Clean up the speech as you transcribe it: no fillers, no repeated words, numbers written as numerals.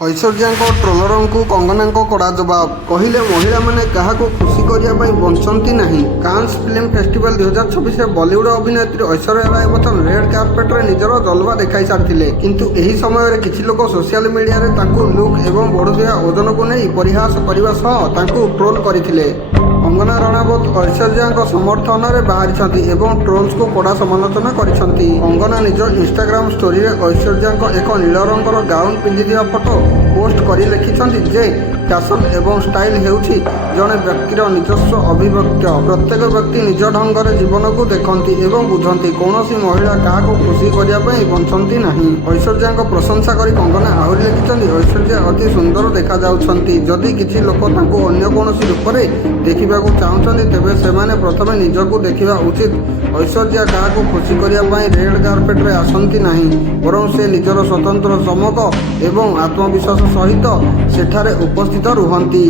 ଐଶ୍ୱର୍ଯ୍ୟାଙ୍କ ଟ୍ରୋଲରଙ୍କୁ କଙ୍ଗନାଙ୍କ କଡ଼ା ଜବାବ। କହିଲେ ମହିଳାମାନେ କାହାକୁ ଖୁସି କରିବା ପାଇଁ ବଞ୍ଚନ୍ତି ନାହିଁ। କାନ୍ସ ଫିଲ୍ମ ଫେଷ୍ଟିଭାଲ 2026ରେ ବଲିଉଡ ଅଭିନେତ୍ରୀ ଐଶ୍ୱର୍ଯ୍ୟା ରାୟ ବଚ୍ଚନ ରେଡ୍ କାର୍ପେଟରେ ନିଜର ଜଲୱା ଦେଖାଇ ସାରିଥିଲେ। କିନ୍ତୁ ଏହି ସମୟରେ କିଛି ଲୋକ ସୋସିଆଲ ମିଡିଆରେ ତାଙ୍କୁ ଲୁକ୍ ଏବଂ ବଢୁଥିବା ଓଜନକୁ ନେଇ ପରିହାସ କରିବା ସହ ତାଙ୍କୁ ଟ୍ରୋଲ କରିଥିଲେ। କଙ୍ଗନା ରଣାୱତ ଐଶ୍ୱର୍ଯ୍ୟାଙ୍କ ସମର୍ଥନରେ ବାହାରିଛନ୍ତି ଏବଂ ଟ୍ରୋଲ୍ସକୁ କଡ଼ା ସମାଲୋଚନା କରିଛନ୍ତି। କଙ୍ଗନା ନିଜ ଇନଷ୍ଟାଗ୍ରାମ ଷ୍ଟୋରିରେ ଐଶ୍ୱର୍ଯ୍ୟାଙ୍କ ଏକ ନୀଳ ରଙ୍ଗର ଗାଉନ ପିନ୍ଧିଥିବା ଫଟୋ ପୋଷ୍ଟ କରି ଲେଖିଛନ୍ତି ଯେ ଫ୍ୟାସନ ଏବଂ ଷ୍ଟାଇଲ ହେଉଛି ଜଣେ ବ୍ୟକ୍ତିର ନିଜସ୍ୱ ଅଭିବ୍ୟକ୍ତି। ପ୍ରତ୍ୟେକ ବ୍ୟକ୍ତି ନିଜ ଢଙ୍ଗରେ ଜୀବନକୁ ଦେଖନ୍ତି ଏବଂ ବୁଝନ୍ତି। କୌଣସି ମହିଳା କାହାକୁ ଖୁସି କରିବା ପାଇଁ ବଞ୍ଚନ୍ତି ନାହିଁ। ଐଶ୍ୱର୍ଯ୍ୟାଙ୍କ ପ୍ରଶଂସା କରି କଙ୍ଗନା ଆହୁରି ଲେଖିଛନ୍ତି, ଐଶ୍ୱର୍ଯ୍ୟା ଅତି ସୁନ୍ଦର ଦେଖାଯାଉଛନ୍ତି। ଯଦି କିଛି ଲୋକ ତାଙ୍କୁ ଅନ୍ୟ କୌଣସି ରୂପରେ ଦେଖିବାକୁ ଚାହୁଁଛନ୍ତି ତେବେ ସେମାନେ ପ୍ରଥମେ ନିଜକୁ ଦେଖିବା ଉଚିତ। ଐଶ୍ୱର୍ଯ୍ୟା କାହାକୁ ଖୁସି କରିବା ପାଇଁ ରେଡ୍ କାର୍ପେଟରେ ଆସନ୍ତି ନାହିଁ, ବରଂ ସେ ନିଜର ସ୍ୱତନ୍ତ୍ର ଚମକ ଏବଂ ଆତ୍ମବିଶ୍ୱାସ ସହିତ ସେଠାରେ ଉପସ୍ଥିତ ରୁହନ୍ତି।